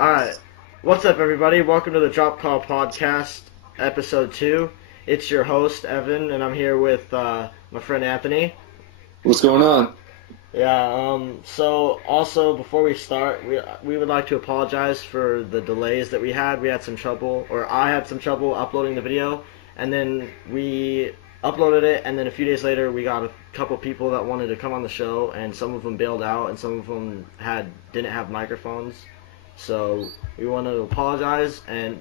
Alright, what's up everybody? Welcome to the Drop Call Podcast, episode 2. It's your host, Evan, and I'm here with my friend Anthony. What's going on? So also before we start, we would like to apologize for the delays that we had. We had some trouble, or I had some trouble uploading the video, and then we uploaded it, and then a few days later we got a couple people that wanted to come on the show, and some of them bailed out, and some of them didn't have microphones. So we want to apologize, and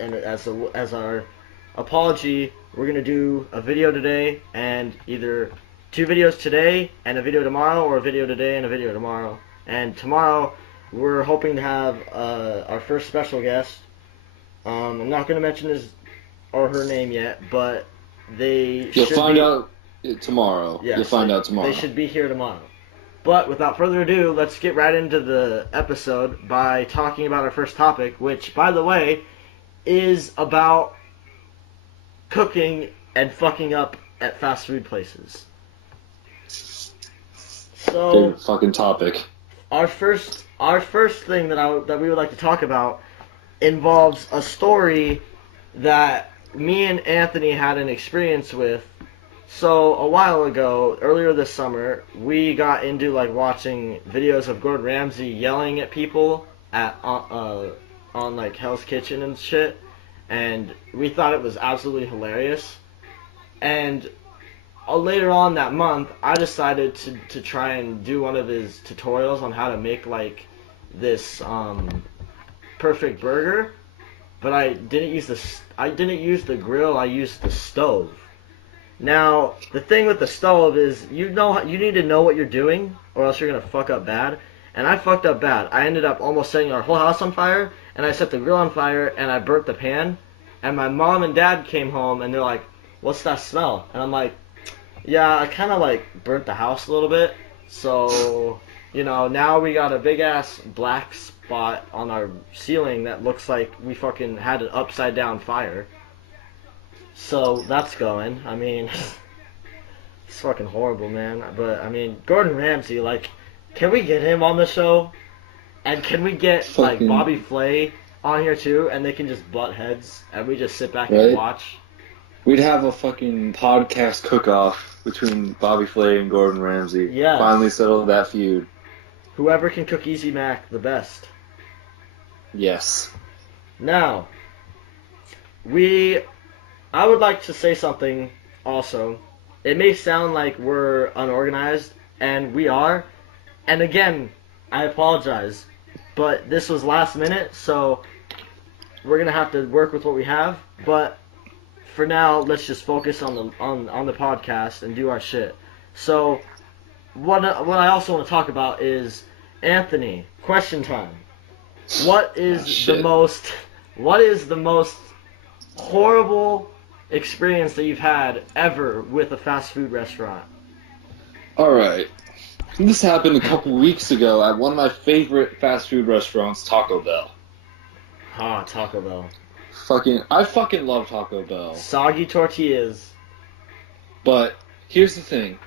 as our apology, we're gonna do a video today, and either 2 videos today and a video tomorrow, or a video today and a video tomorrow. And tomorrow, we're hoping to have our first special guest. I'm not gonna mention his or her name yet, but You'll find out tomorrow. Yes, You'll find out tomorrow. They should be here tomorrow. But without further ado, let's get right into the episode by talking about our first topic, which, by the way, is about cooking and fucking up at fast food places. So, big fucking topic. Our first thing that we would like to talk about involves a story that me and Anthony had an experience with. So a while ago, earlier this summer, we got into watching videos of Gordon Ramsay yelling at people on like Hell's Kitchen and shit, and we thought it was absolutely hilarious. And later on that month, I decided to try and do one of his tutorials on how to make this perfect burger, but I didn't use the grill. I used the stove. Now, the thing with the stove is, you need to know what you're doing, or else you're gonna fuck up bad. And I fucked up bad. I ended up almost setting our whole house on fire, and I set the grill on fire, and I burnt the pan. And my mom and dad came home, and they're like, "What's that smell?" And I'm like, "Yeah, I kind of burnt the house a little bit." So, now we got a big ass black spot on our ceiling that looks like we fucking had an upside down fire. So that's going. I mean, it's fucking horrible, man. But I mean, Gordon Ramsay, can we get him on the show? And can we get Bobby Flay on here too? And they can just butt heads, and we just sit back and watch. We'd have a fucking podcast cook-off between Bobby Flay and Gordon Ramsay. Yeah. Finally settle that feud. Whoever can cook Easy Mac the best. Yes. Now, I would like to say something also. It may sound like we're unorganized, and we are. And again, I apologize. But this was last minute, so we're gonna have to work with what we have. But for now, let's just focus on the podcast and do our shit. So, what I also want to talk about is, Anthony, question time. What is the most horrible experience that you've had ever with a fast food restaurant? Alright. This happened a couple weeks ago at one of my favorite fast food restaurants, Taco Bell. Taco Bell. I fucking love Taco Bell. Soggy Tortillas. But here's the thing.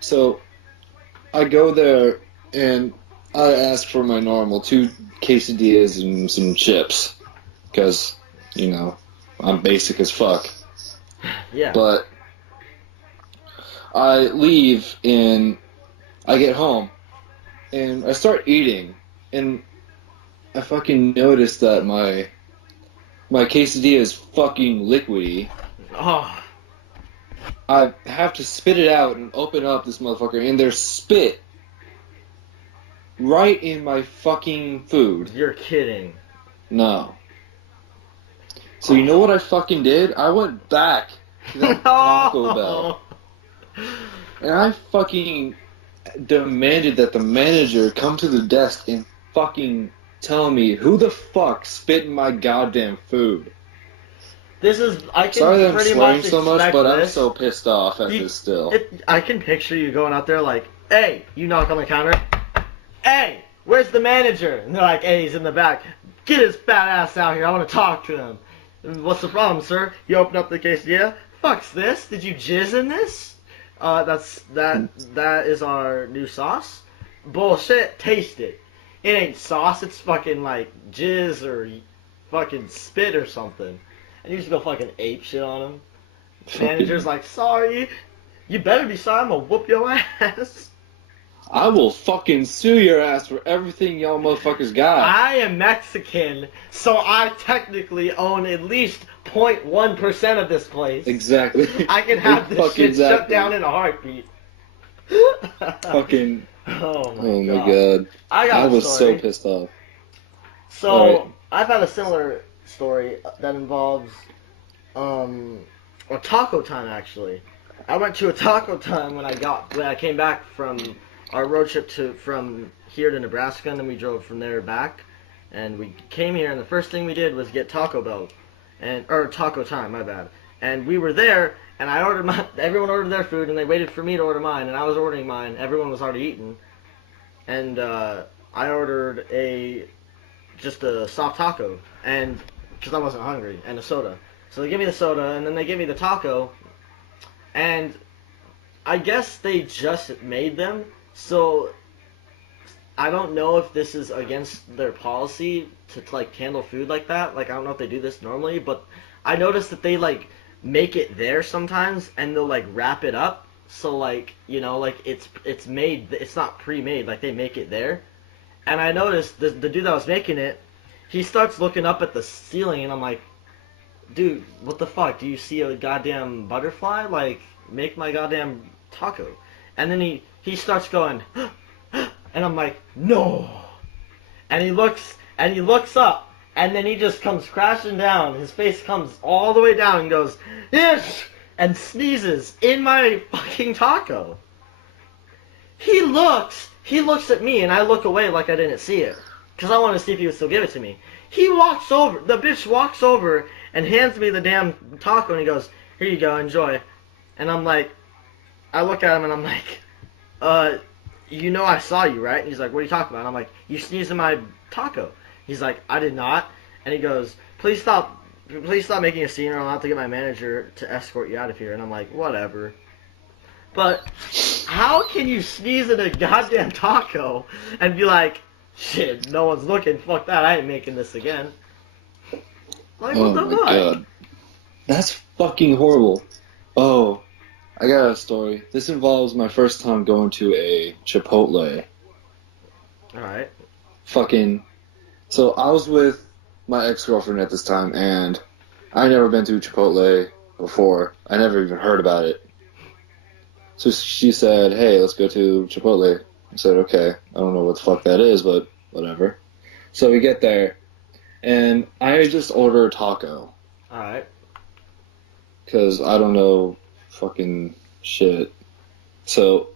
So I go there and I ask for my normal 2 quesadillas and some chips. Because, I'm basic as fuck. Yeah. But I leave and I get home and I start eating and I fucking notice that my quesadilla is fucking liquidy. Oh. I have to spit it out and open up this motherfucker, and there's spit right in my fucking food. You're kidding. No. So you know what I fucking did? I went back to that Taco Bell, and I fucking demanded that the manager come to the desk and fucking tell me who the fuck spit in my goddamn food. I can Sorry that I'm pretty swearing much so much, expect but I'm this. so pissed off at this still. I can picture you going out there like, "Hey," you knock on the counter, "Hey, where's the manager?" And they're like, "Hey, he's in the back. Get his fat ass out here. I want to talk to him." "What's the problem, sir?" You open up the quesadilla. "Fuck's this? Did you jizz in this?" That is our new sauce. Bullshit. Taste it. it ain't sauce. It's fucking like jizz or fucking spit or something. And you just go fucking ape shit on him. Manager's like, sorry. You better be sorry. I'm gonna whoop your ass. I will fucking sue your ass for everything y'all motherfuckers got. I am Mexican, so I technically own at least 0.1% of this place. Exactly. I can have this shit shut down in a heartbeat. Fucking. Oh my god. I was so pissed off. So, right. I've had a similar story that involves a taco time, actually. I went to a taco time when I came back from our road trip from here to Nebraska, and then we drove from there back. And we came here, and the first thing we did was get Taco Bell, or Taco Time, my bad. And we were there, and everyone ordered their food, and they waited for me to order mine, and I was ordering mine. Everyone was already eating, and I ordered just a soft taco, and because I wasn't hungry, and a soda. So they give me the soda, and then they give me the taco, and I guess they just made them, so I don't know if this is against their policy to like handle food like that. Like, I don't know if they do this normally, but I noticed that they like make it there sometimes, and they'll like wrap it up, so like, you know, like it's made, it's not pre-made, like they make it there. And I noticed the dude that was making it, he starts looking up at the ceiling, and I'm like, dude, what the fuck? Do you see a goddamn butterfly? Like, make my goddamn taco. And then he starts going, and I'm like, no. And he looks up, and then he just comes crashing down. His face comes all the way down and goes, yes, and sneezes in my fucking taco. He looks at me, and I look away like I didn't see it, because I wanted to see if he would still give it to me. The bitch walks over and hands me the damn taco, and he goes, here you go, enjoy. And I'm like, I look at him, and I'm like, you know I saw you, right? And he's like, what are you talking about? And I'm like, you sneezed in my taco. He's like, I did not. And he goes, please stop making a scene, or I'll have to get my manager to escort you out of here. And I'm like, whatever. But how can you sneeze in a goddamn taco and be like, shit, no one's looking, fuck that, I ain't making this again. Like, what the fuck? God. That's fucking horrible. Oh, I got a story. This involves my first time going to a Chipotle. Alright. So I was with my ex-girlfriend at this time, and I never been to Chipotle before. I never even heard about it. So she said, hey, let's go to Chipotle. I said, okay. I don't know what the fuck that is, but whatever. So we get there, and I just order a taco. Alright. Because I don't know fucking shit. So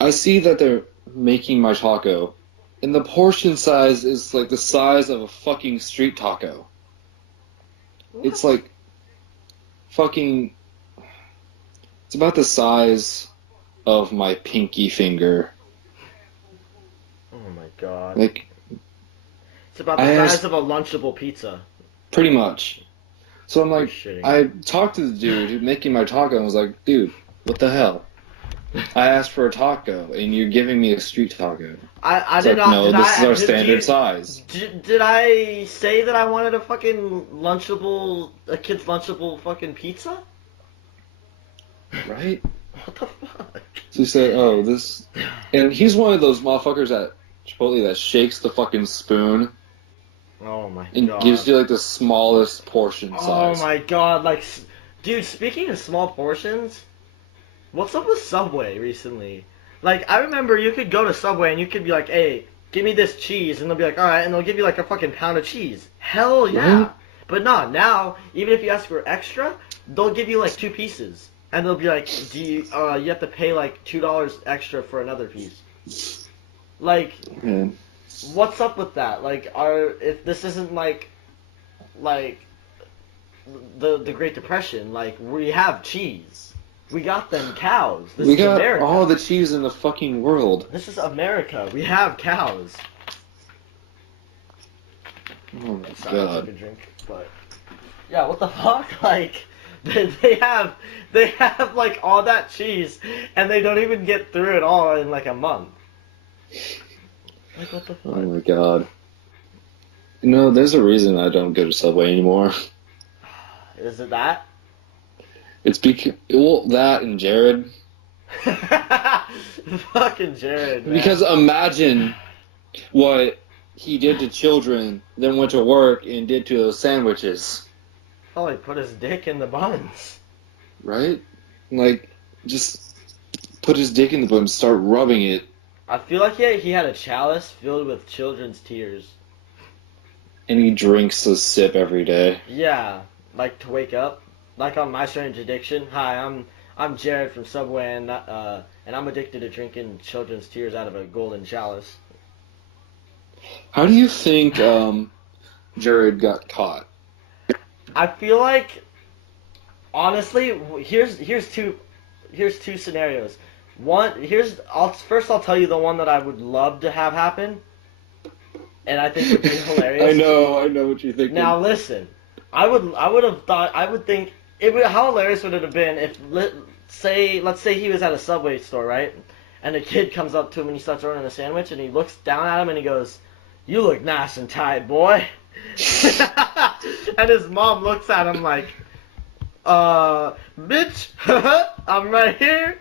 I see that they're making my taco, and the portion size is like the size of a fucking street taco. What? It's like fucking... It's about the size of my pinky finger. Oh my god. Like, it's about the size of a Lunchable pizza. Pretty much. So I'm like, I talked to the dude who's making my taco and was like, dude, what the hell? I asked for a taco and you're giving me a street taco. I did not. No, this is our standard size. Did I say that I wanted a fucking a kid's Lunchable fucking pizza? Right? What the fuck? So he said, oh, this... And he's one of those motherfuckers at Chipotle that shakes the fucking spoon. Oh my god. And gives you, like, the smallest portion size. Oh my god, like... Dude, speaking of small portions, what's up with Subway recently? Like, I remember you could go to Subway and you could be like, hey, give me this cheese, and they'll be like, alright, and they'll give you, like, a fucking pound of cheese. Hell yeah! Right? But no, now, even if you ask for extra, they'll give you, like, 2 pieces. And they'll be like, you have to pay like $2 extra for another piece. Like, what's up with that? Like, if this isn't like the Great Depression, like, we have cheese. We got them cows. We got America. All the cheese in the fucking world. This is America. We have cows. Oh my Sorry, god. I took a drink, but yeah, what the fuck? Like, they have like all that cheese, and they don't even get through it all in like a month. Like, what the fuck? Oh my god. No, there's a reason I don't go to Subway anymore. Is it that? It's because, well, that and Jared. Fucking Jared, man. Because imagine what he did to children, then went to work and did to those sandwiches. Oh, he put his dick in the buns. Right? Like, just put his dick in the bun and start rubbing it. I feel like he had a chalice filled with children's tears. And he drinks a sip every day. Yeah, like to wake up. Like on My Strange Addiction. Hi, I'm Jared from Subway, and I'm addicted to drinking children's tears out of a golden chalice. How do you think Jared got caught? I feel like, honestly, here's two scenarios. I'll tell you the one that I would love to have happen, and I think would be hilarious. I know what you're thinking. Now listen, I would think how hilarious would it have been if let's say he was at a Subway store, right? And a kid comes up to him and he starts ordering a sandwich and he looks down at him and he goes, "You look nice and tight, boy." And his mom looks at him like, bitch, I'm right here.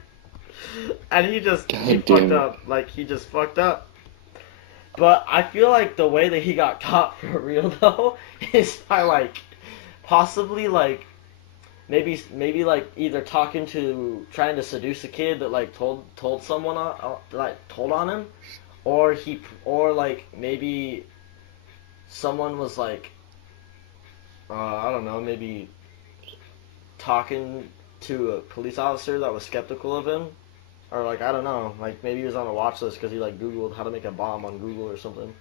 And he fucked up. Like, he just fucked up. But I feel like the way that he got caught for real, though, is by, like, possibly, like, maybe like, either trying to seduce a kid that, like, told someone, told on him, or like, maybe someone was, like, I don't know, maybe talking to a police officer that was skeptical of him. Or, like, I don't know. Like, maybe he was on a watch list because he, like, Googled how to make a bomb on Google or something.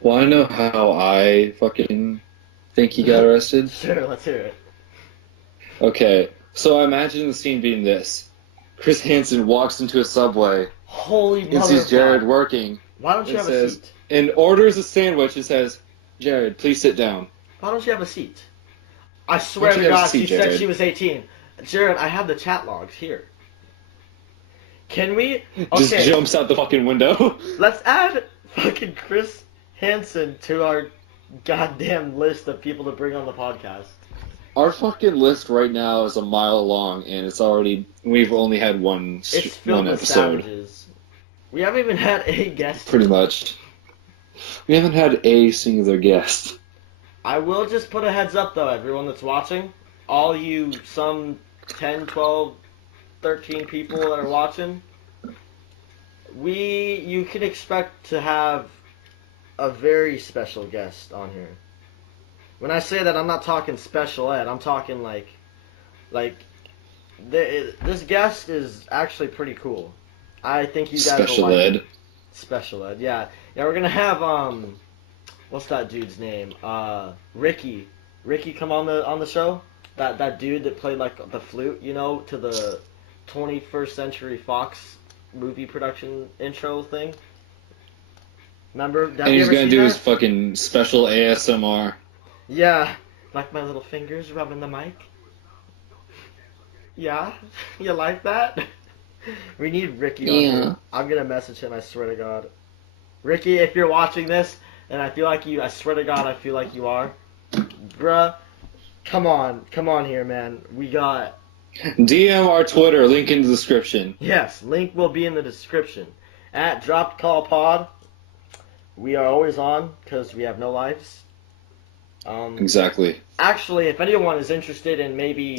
Well, I know how I fucking think he got arrested. Sure, let's hear it. Okay, so I imagine the scene being this. Chris Hansen walks into a Subway. Holy mother and sees Jared God. working. Why don't you have a seat? And orders a sandwich and says, "Jared, please sit down." Why don't you have a seat? I swear to God, she said she was 18. Jared, I have the chat logs here. Can we? Okay. Just jumps out the fucking window. Let's add fucking Chris Hansen to our goddamn list of people to bring on the podcast. Our fucking list right now is a mile long, and we've only had one episode. Savages. We haven't even had a guest. Pretty much. We haven't had a singular guest. I will just put a heads up, though, everyone that's watching. All you, some 10, 12, 13 people that are watching, you can expect to have a very special guest on here. When I say that, I'm not talking special ed. I'm talking this guest is actually pretty cool. I think you guys Special will like ed. it. Special ed, yeah. Yeah, we're gonna have what's that dude's name? Ricky. Ricky come on the show. That dude that played like the flute, you know, to the 21st Century Fox movie production intro thing. Remember? And he's gonna do his fucking special ASMR. Yeah, like my little fingers rubbing the mic. Yeah, you like that? We need Ricky on here. I'm gonna message him, I swear to God. Ricky, if you're watching this, and I swear to God, I feel like you are. Bruh, come on here, man. We got... DM our Twitter, link in the description. Yes, link will be in the description. At Dropped Call Pod. We are always on, because we have no lives. Exactly. Actually, if anyone is interested in maybe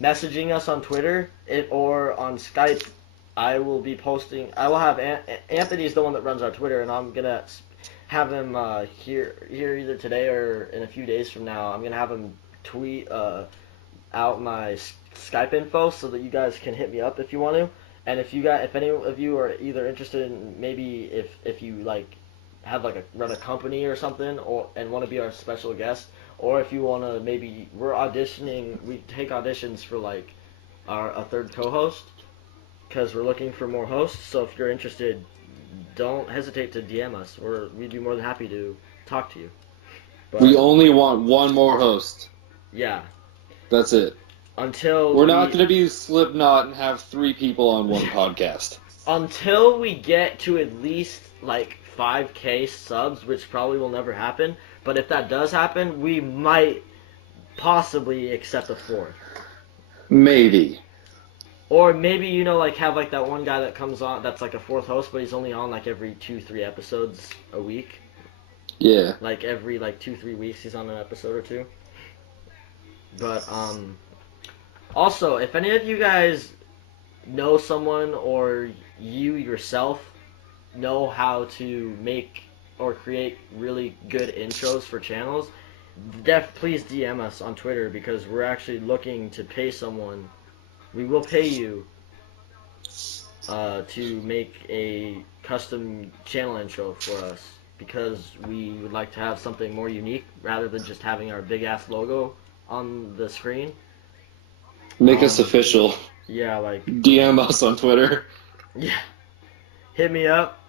messaging us on Twitter or on Skype, I will be posting. I will have Anthony's the one that runs our Twitter, and I'm gonna have him here either today or in a few days from now. I'm gonna have him tweet out my Skype info so that you guys can hit me up if you want to. And if any of you are either interested in maybe if you like have like run a company or something and want to be our special guest, or if you want to maybe we take auditions for like a third co-host because we're looking for more hosts. So if you're interested, don't hesitate to DM us, or we'd be more than happy to talk to you. But, we only want one more host. Yeah. That's it. We're not going to be Slipknot and have 3 people on one podcast. Until we get to at least like 5K subs, which probably will never happen. But if that does happen, we might possibly accept a fourth. Maybe. Or maybe, you know, like have like that one guy that comes on that's like a fourth host, but he's only on like every 2-3 episodes a week. Yeah. Like every like 2-3 weeks he's on an episode or two. But also, if any of you guys know someone or you yourself know how to make or create really good intros for channels, please DM us on Twitter, because we're actually looking to pay someone. We will pay you to make a custom channel intro for us, because we would like to have something more unique rather than just having our big ass logo on the screen. Make us official. Yeah, like DM us on Twitter. Yeah, hit me up.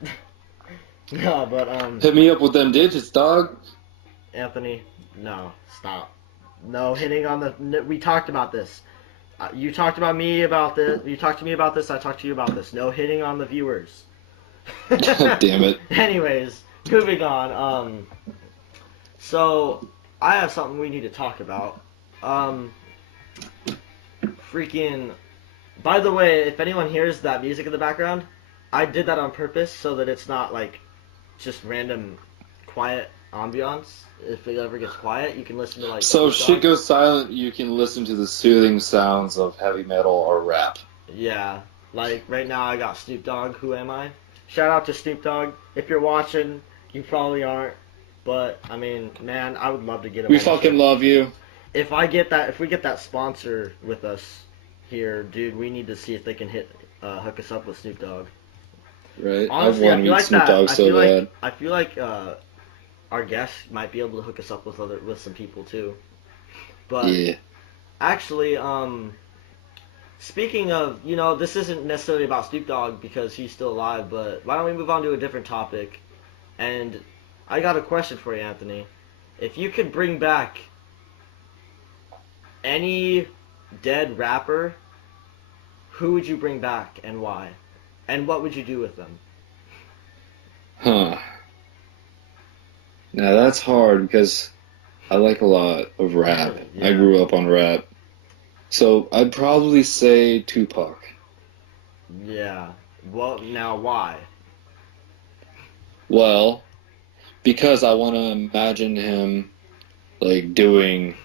No, but Hit me up with them digits, dog. Anthony, no, stop. No hitting on the. We talked about this. You talked about me about this. You talked to me about this. I talked to you about this. No hitting on the viewers. God damn it. Anyways, moving on. So I have something we need to talk about. Freaking. By the way, if anyone hears that music in the background, I did that on purpose so that it's not like just random quiet ambiance. If it ever gets quiet, you can listen to like. So if shit goes silent, you can listen to the soothing sounds of heavy metal or rap. Yeah, like right now I got Snoop Dogg. Who am I? Shout out to Snoop Dogg. If you're watching, you probably aren't, but I mean, man, I would love to get him. We fucking love you. If we get that sponsor with us here, dude, we need to see if they can hook us up with Snoop Dogg. Right. Honestly, I want to meet Snoop Dogg so bad. I feel like our guests might be able to hook us up with some people too. But yeah. Actually, speaking of, you know, this isn't necessarily about Snoop Dogg because he's still alive, but why don't we move on to a different topic? And I got a question for you, Anthony. If you could bring back any dead rapper, who would you bring back and why? And what would you do with them? Huh. Now that's hard because I like a lot of rap. Yeah. I grew up on rap. So I'd probably say Tupac. Yeah. Well, now why? Well, because I want to imagine him like doing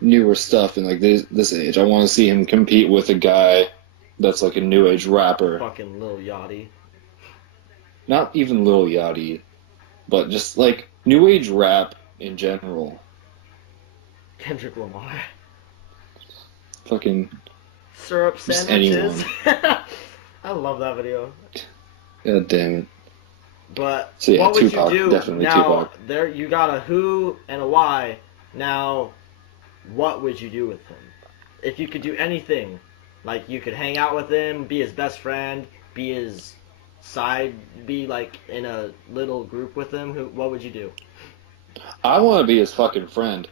newer stuff in like this age. I want to see him compete with a guy that's like a new age rapper. Fucking Lil Yachty. Not even Lil Yachty, but just like new age rap in general. Kendrick Lamar. Fucking Syrup just sandwiches. anyone. I love that video. God damn it. But so, yeah, what would Tupac, you do? definitely Now, Tupac. there you got a who and a why. Now, what would you do with him? If you could do anything, like you could hang out with him, be his best friend, be his side, be like in a little group with him, what would you do? I want to be his fucking friend.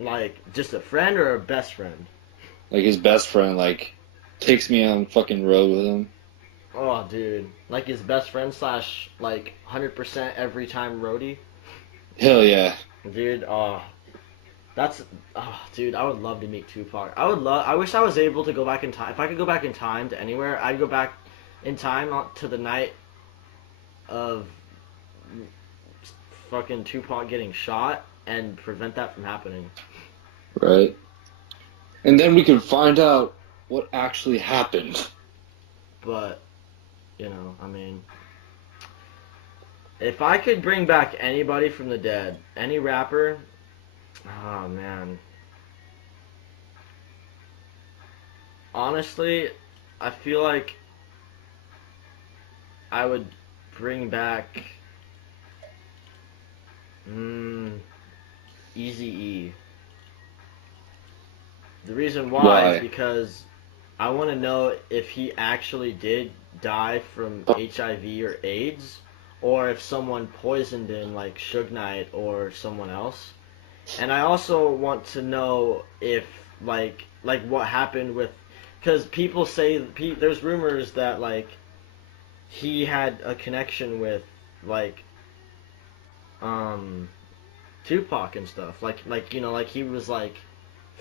Like, just a friend or a best friend? Like his best friend, like, takes me on fucking road with him. Oh, dude. Like his best friend slash, like, 100% every time roadie? Hell yeah. Dude, dude, I would love to meet Tupac. I wish I was able to go back in time. If I could go back in time to anywhere, I'd go back in time to the night of fucking Tupac getting shot and prevent that from happening. Right. And then we could find out what actually happened. But, you know, I mean, if I could bring back anybody from the dead, any rapper, oh man. Honestly, I feel like I would bring back Eazy-E. The reason why is because I want to know if he actually did die from HIV or AIDS, or if someone poisoned him like Suge Knight or someone else. And I also want to know if like what happened with, because people say there's rumors that like he had a connection with like Tupac and stuff. Like you know, like he was like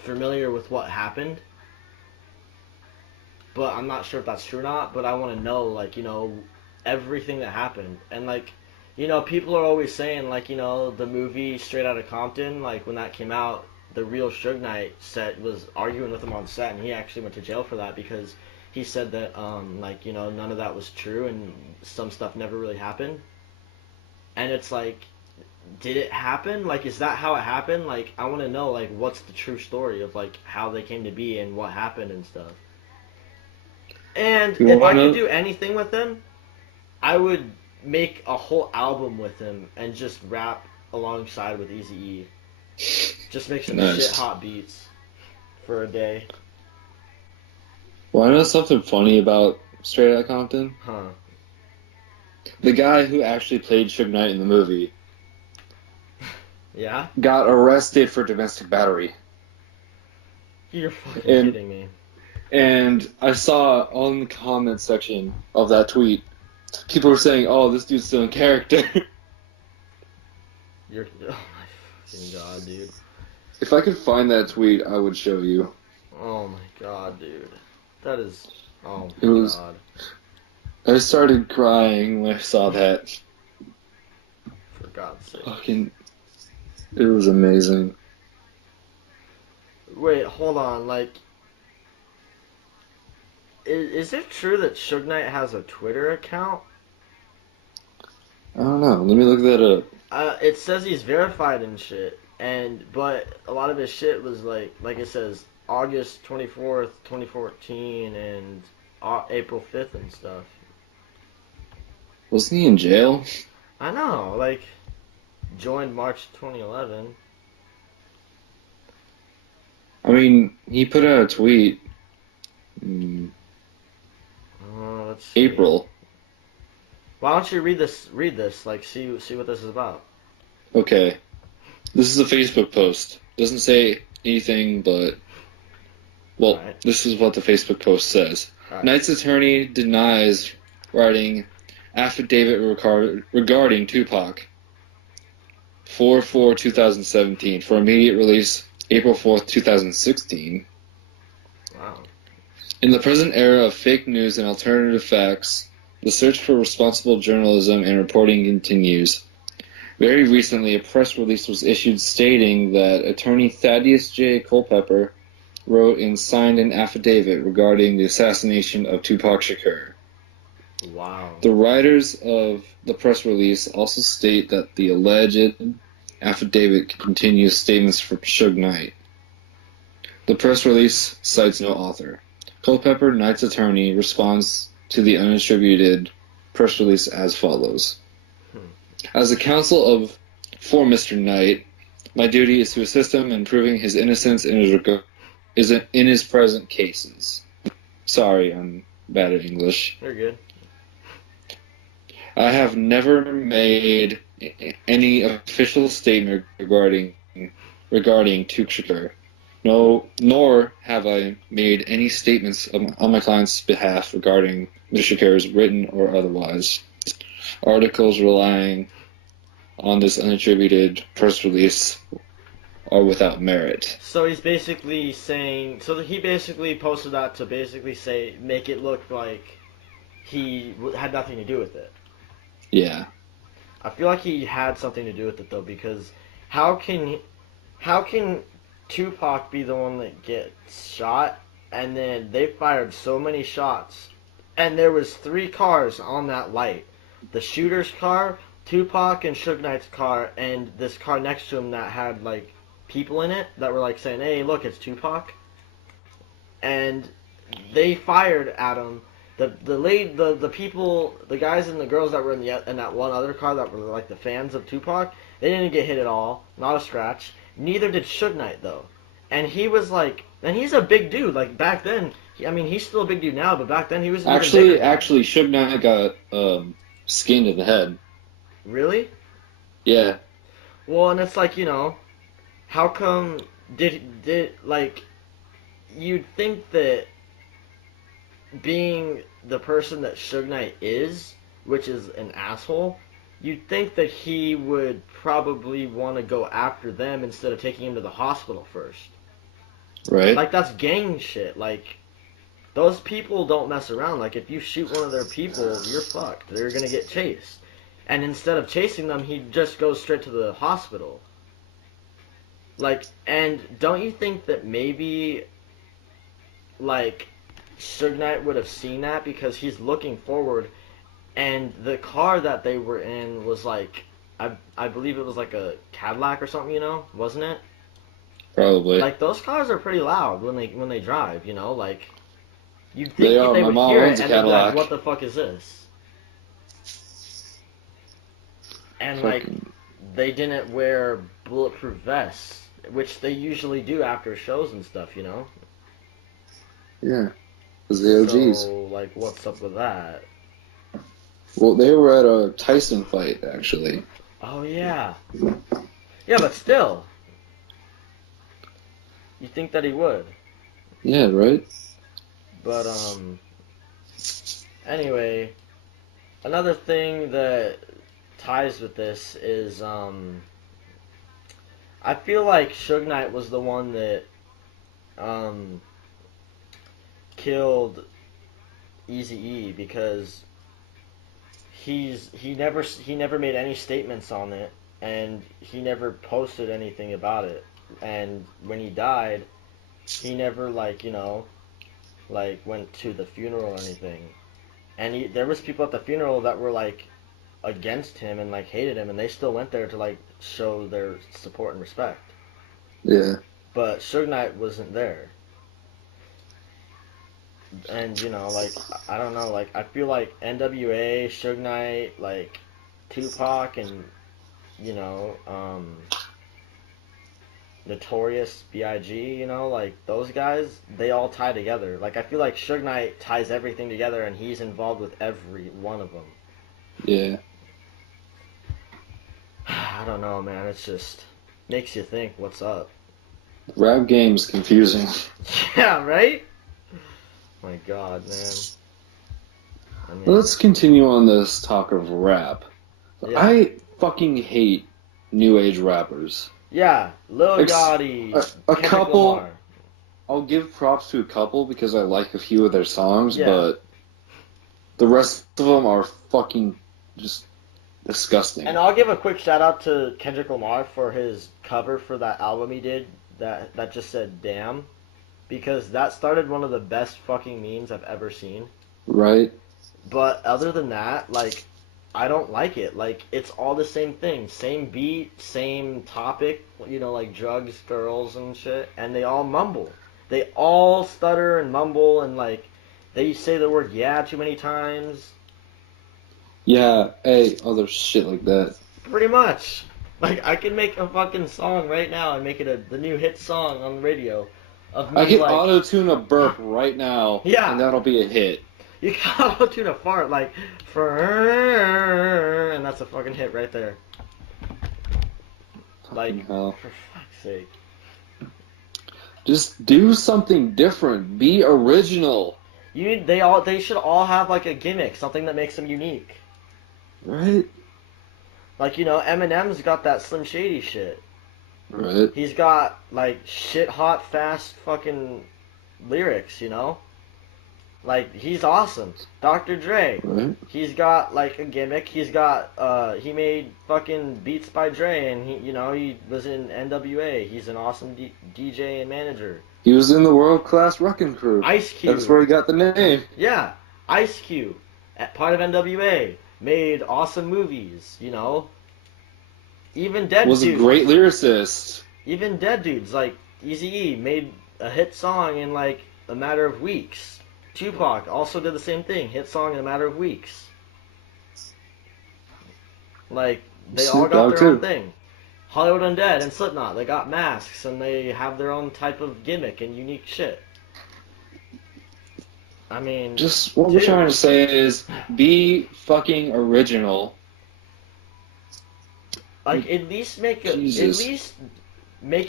familiar with what happened. But I'm not sure if that's true or not. But I want to know, like, you know, everything that happened. And like, you know, people are always saying, like, you know, the movie Straight Outta Compton, like when that came out, the real Suge Knight set was arguing with him on set, and he actually went to jail for that because he said that like, you know, none of that was true and some stuff never really happened. And it's like, did it happen? Like, is that how it happened? Like, I want to know, like, what's the true story of like how they came to be and what happened and stuff. And You if I wanna could do anything with him, I would make a whole album with him and just rap alongside with Eazy-E. Just make some shit nice. hot beats for a day. Well, I know something funny about Straight Outta Compton. Huh. The guy who actually played Suge Knight in the movie Yeah? got arrested for domestic battery. You're fucking And kidding me. and I saw on the comment section of that tweet, people were saying, "Oh, this dude's still in character." You're oh my fucking god, dude. If I could find that tweet, I would show you. Oh my god, dude. That is oh It my was. god. I started crying when I saw that. For God's sake. Fucking. It was amazing. Wait, hold on, like is it true that Suge Knight has a Twitter account? I don't know. Let me look that up. It says he's verified and shit, but a lot of his shit was like it says August 24th, 2014, and April 5th and stuff. Wasn't he in jail? I know, like joined March 2011. I mean, he put out a tweet. Let's see. April. Why don't you read this? Read this, like see what this is about. Okay. This is a Facebook post. Doesn't say anything, but well, Right. this is what the Facebook post says. Right. Knight's attorney denies writing affidavit regarding Tupac 4/4/2017 for immediate release April 4th, 2016. Wow. In the present era of fake news and alternative facts, the search for responsible journalism and reporting continues. Very recently, a press release was issued stating that attorney Thaddeus J. Culpepper wrote and signed an affidavit regarding the assassination of Tupac Shakur. Wow. The writers of the press release also state that the alleged affidavit continues statements from Suge Knight. The press release cites no author. Culpepper, Knight's attorney, responds to the unattributed press release as follows. As a counsel for Mr. Knight, my duty is to assist him in proving his innocence in his present cases. Sorry, I'm bad at English. You're good. I have never made any official statement regarding Tupac. No, nor have I made any statements on my client's behalf regarding Mr. Shakur's written or otherwise. Articles relying on this unattributed press release are without merit. So he's basically saying. So he basically posted that to basically say, make it look like he had nothing to do with it. Yeah. I feel like he had something to do with it though, because how can Tupac be the one that gets shot, and then they fired so many shots, and there was 3 cars on that light: the shooter's car, Tupac and Suge Knight's car, and this car next to him that had like people in it that were like saying, "Hey, look, it's Tupac," and they fired at him. The people, the guys and the girls that were in that one other car that were like the fans of Tupac, they didn't get hit at all, not a scratch. Neither did Suge Knight though, and he was like, and he's a big dude. Like back then, I mean, he's still a big dude now, but back then he was Actually, Suge Knight got skinned in the head. Really? Yeah. Well, and it's like, you know, how come did like you'd think that being the person that Suge Knight is, which is an asshole, you'd think that he would probably want to go after them instead of taking him to the hospital first. Right. Like, that's gang shit. Like, those people don't mess around. Like, if you shoot one of their people, you're fucked. They're gonna get chased. And instead of chasing them, he just goes straight to the hospital. Like, and don't you think that maybe, like, Suge Knight would have seen that because he's looking forward, and the car that they were in was like, I believe it was like a Cadillac or something, you know, wasn't it? Probably. Like, those cars are pretty loud when they drive, you know, like, you'd They think are. they My would mom hear owns it a and they'd be like, Cadillac. what the fuck is this? And like, Fucking. they didn't wear bulletproof vests, which they usually do after shows and stuff, you know? Yeah. Those are the OGs. So, like, what's up with that? Well, they were at a Tyson fight, actually. Oh, yeah. Yeah, but still. You think that he would. Yeah, right? But, anyway, another thing that ties with this is, I feel like Suge Knight was the one that, killed Eazy-E because he never made any statements on it, and he never posted anything about it. And when he died, he never, like, you know, like, went to the funeral or anything. And there was people at the funeral that were like against him and like hated him, and they still went there to like show their support and respect. Yeah. But Suge Knight wasn't there. And, you know, like, I don't know, like, I feel like NWA, Suge Knight, like, Tupac, and, you know, Notorious B.I.G., you know, like, those guys, they all tie together. Like, I feel like Suge Knight ties everything together, and he's involved with every one of them. Yeah. I don't know, man, it's just makes you think, what's up? Rap game's confusing. Yeah, right? My God, man. I mean, Let's continue on this talk of rap. yeah. I fucking hate new age rappers. Yeah, Lil Yachty, A Kendrick couple. Lamar. I'll give props to a couple because I like a few of their songs, Yeah. but the rest of them are fucking just disgusting. And I'll give a quick shout out to Kendrick Lamar for his cover for that album he did that just said "damn," because that started one of the best fucking memes I've ever seen. Right? But other than that, like, I don't like it. Like, it's all the same thing, same beat, same topic. You know, like drugs, girls, and shit, and they all mumble. They all stutter and mumble, and like they say the word "yeah" too many times. Yeah, other shit like that. Pretty much. Like, I can make a fucking song right now and make it the new hit song on the radio of me, I can like, auto-tune a burp right now, Yeah. and that'll be a hit. you can auto-tune a fart, like, and that's a fucking hit right there. Like, Fucking hell. for fuck's sake. Just do something different. Be original. They should all have, like, a gimmick, something that makes them unique. Right? Like, you know, Eminem's got that Slim Shady shit. Right. He's got, like, shit hot, fast fucking lyrics, you know? Like, he's awesome. Dr. Dre. Right. He's got, like, a gimmick. He's got, he made fucking Beats by Dre, and he was in NWA. He's an awesome DJ and manager. He was in the World Class Wrecking Crew. Ice Cube. That's where he got the name. Yeah. Ice Cube, part of NWA, made awesome movies, you know? Even dead Was dudes. a great lyricist. Even dead dudes, like Eazy-E, made a hit song in, like, a matter of weeks. Tupac also did the same thing, hit song in a matter of weeks. Like, they all got their own thing. Hollywood Undead and Slipknot, they got masks and they have their own type of gimmick and unique shit. I mean, Just what we're trying to say is be fucking original. like, at least make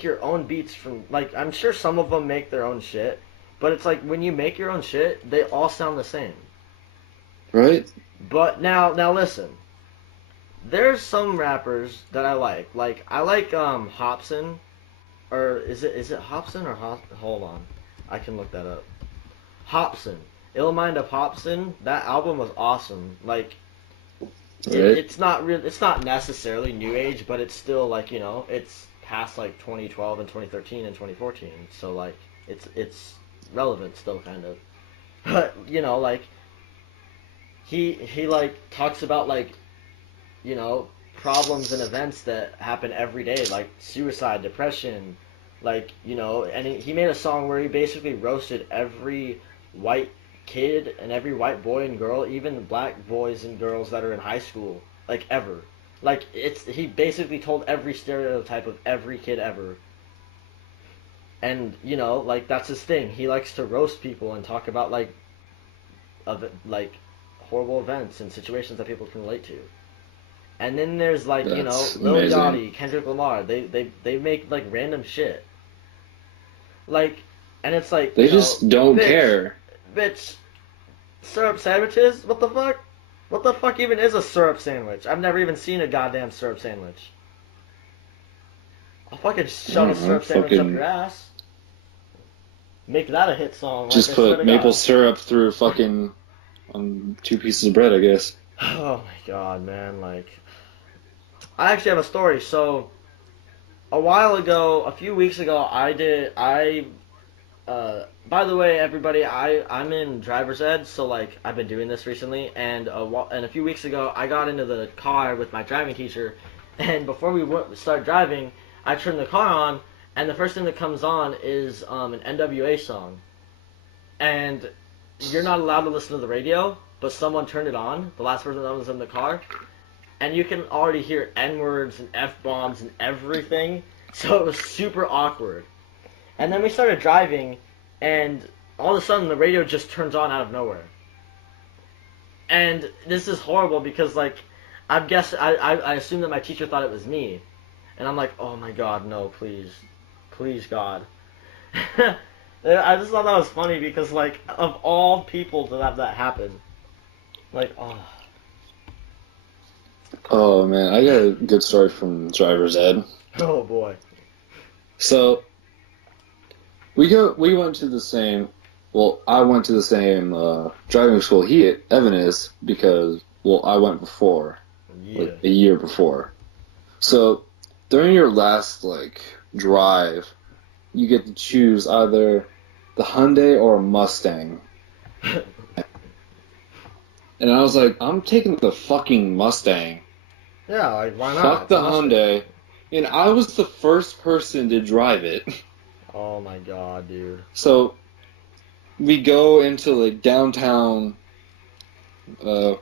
your own beats from, like, I'm sure some of them make their own shit, but it's like when you make your own shit, they all sound the same. Right? But now listen. There's some rappers that I like. Like I like Hobson, or is it Hobson or hold on, I can look that up. Hobson, Ill Mind of Hobson. That album was awesome. Like Right? it's not real. It's not necessarily new age, but it's still like it's past like 2012 and 2013 and 2014. So like it's relevant still kind of. But like he like talks about like problems and events that happen every day, like suicide, depression, like and he made a song where he basically roasted every white kid and every white boy and girl, even the black boys and girls that are in high school, like ever. Like he basically told every stereotype of every kid ever. And like that's his thing. He likes to roast people and talk about like horrible events and situations that people can relate to. And then there's like That's Lil amazing. Yachty, Kendrick Lamar. They make like random shit. Like, and it's like They just don't care. Bitch, syrup sandwiches? What the fuck? What the fuck even is a syrup sandwich? I've never even seen a goddamn syrup sandwich. I'll fucking shove a syrup sandwich up your ass. Make that a hit song. Like, Just I swear put to maple God. syrup through fucking on 2 pieces of bread, I guess. Oh my god, man! Like, I actually have a story. So, a while ago, a few weeks ago, by the way, everybody, I'm in driver's ed, so like I've been doing this recently, and a few weeks ago, I got into the car with my driving teacher, and before we start driving, I turned the car on, and the first thing that comes on is an NWA song, and you're not allowed to listen to the radio, but someone turned it on, the last person that was in the car, and you can already hear N-words and F-bombs and everything, so it was super awkward. And then we started driving, and all of a sudden the radio just turns on out of nowhere. And this is horrible because, like, I assume that my teacher thought it was me. And I'm like, oh my god, no, please. Please, God. I just thought that was funny because, like, of all people to have that happen. Like, oh. Oh man, I got a good story from driver's ed. Oh boy. So we went to the same. Well, I went to the same driving school Evan is because I went before, Yeah. like a year before. So during your last like drive, you get to choose either the Hyundai or a Mustang. And I was like, I'm taking the fucking Mustang. Yeah, like, why not? Fuck It's the a Mustang. Hyundai. And I was the first person to drive it. Oh my god, dude. So we go into like downtown where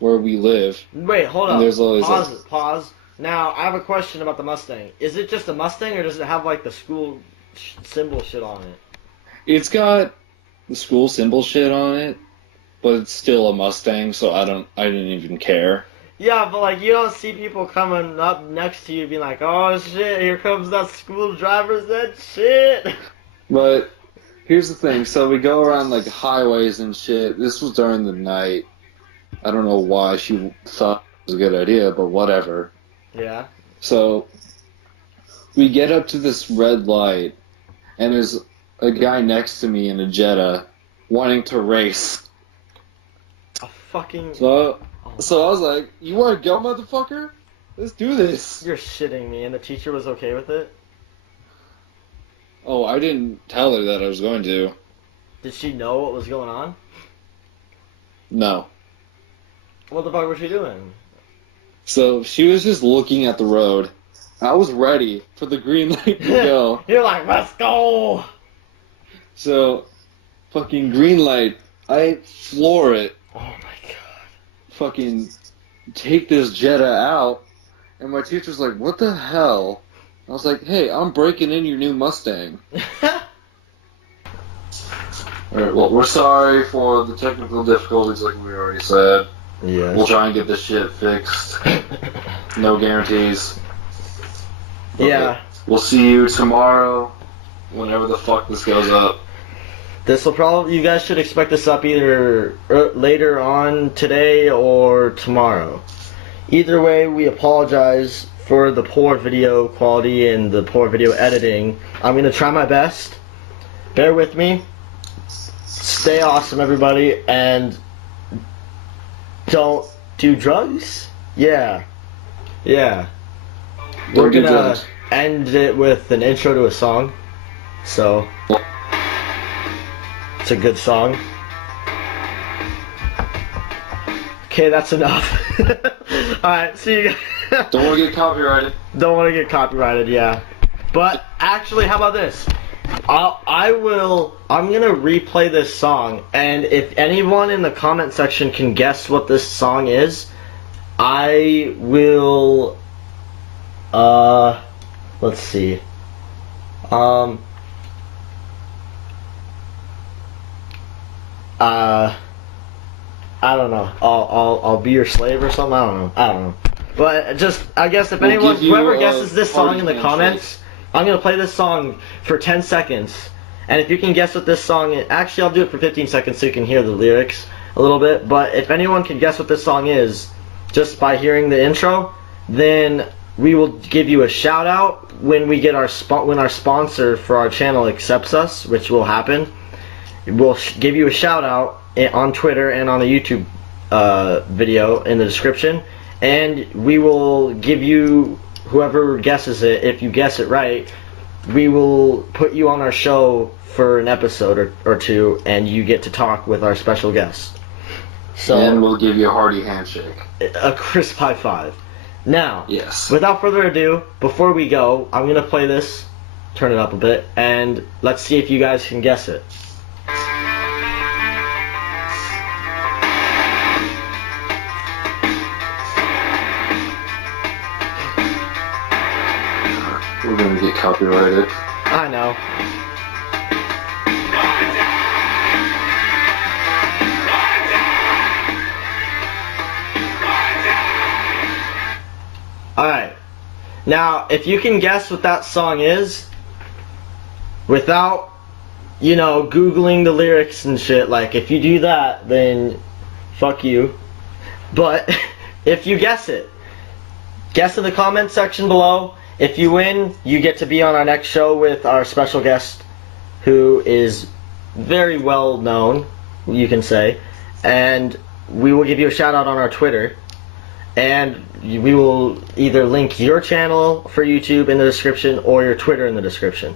we live. Wait, hold And up. there's always Pause like, it. Pause. Now, I have a question about the Mustang. Is it just a Mustang, or does it have, like, the school symbol shit on it? it's got the school symbol shit on it, but it's still a Mustang, so I didn't even care. Yeah, but, like, you don't see people coming up next to you being like, oh, shit, here comes that school driver's ed shit. But here's the thing, so we go around like highways and shit. This was during the night. I don't know why she thought it was a good idea, but whatever. Yeah. So we get up to this red light, and there's a guy next to me in a Jetta wanting to race. A fucking... So Oh. I was like, "You want to go, motherfucker? Let's do this." You're shitting me, and the teacher was okay with it? Oh, I didn't tell her that I was going to. Did she know what was going on? No. What the fuck was she doing? So she was just looking at the road. I was ready for the green light to go. You're like, let's go! So, fucking green light. I floor it. Oh my god. Fucking take this Jetta out. And my teacher's like, what the hell? I was like, hey, I'm breaking in your new Mustang. Alright, well, we're sorry for the technical difficulties like we already said. Yeah. We'll try and get this shit fixed. No guarantees. Yeah. We'll see you tomorrow, whenever the fuck this goes up. This will probably, you guys should expect this up either later on today or tomorrow. Either way, we apologize for the poor video quality and the poor video editing. I'm going to try my best. Bear with me. Stay awesome, everybody, and don't do drugs? Yeah. We're going to end it with an intro to a song. So, it's a good song. Okay, that's enough. Alright, see you guys. Don't want to get copyrighted. Don't want to get copyrighted, yeah. But actually, how about this? I'm gonna replay this song, and if anyone in the comment section can guess what this song is, I will, let's see. I don't know. I'll be your slave or something. I don't know. But just, I guess if anyone, whoever guesses this song in the comments, I'm gonna play this song for 10 seconds, and if you can guess what this song is, actually I'll do it for 15 seconds so you can hear the lyrics a little bit. But if anyone can guess what this song is, just by hearing the intro, then we will give you a shout out when we get when our sponsor for our channel accepts us, which will happen. We'll give you a shout out on Twitter and on the YouTube video in the description, and we will give you, whoever guesses it, if you guess it right, we will put you on our show for an episode or two, and you get to talk with our special guest. So, and we'll give you a hearty handshake. A crisp high five. Now, yes. Without further ado, before we go, I'm going to play this, turn it up a bit, and let's see if you guys can guess it. We're gonna get copyrighted. I know. Alright. Now, if you can guess what that song is, without, Googling the lyrics and shit, like, if you do that, then fuck you. But, if you guess it, guess in the comment section below. If you win, you get to be on our next show with our special guest, who is very well known, you can say, and we will give you a shout out on our Twitter, and we will either link your channel for YouTube in the description or your Twitter in the description.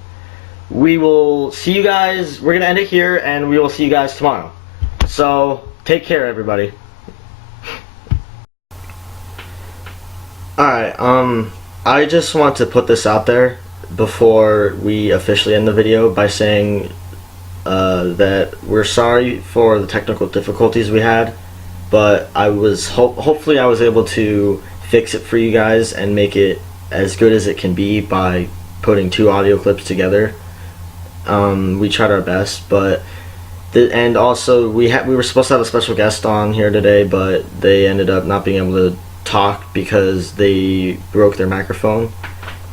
We will see you guys, we're going to end it here, and we will see you guys tomorrow. So, take care, everybody. Alright, I just want to put this out there before we officially end the video by saying that we're sorry for the technical difficulties we had, but I was hopefully I was able to fix it for you guys and make it as good as it can be by putting 2 audio clips together. We tried our best, but and also we were supposed to have a special guest on here today, but they ended up not being able to talk because they broke their microphone.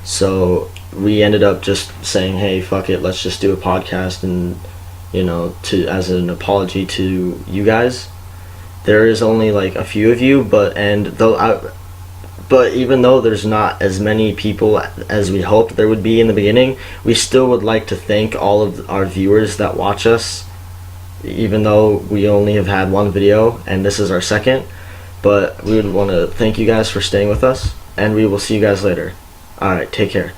So we ended up just saying, hey, fuck it, let's just do a podcast, and as an apology to you guys. There is only like a few of you, but even though there's not as many people as we hoped there would be in the beginning, we still would like to thank all of our viewers that watch us, even though we only have had 1 video and this is our second. But we would want to thank you guys for staying with us, and we will see you guys later. Alright, take care.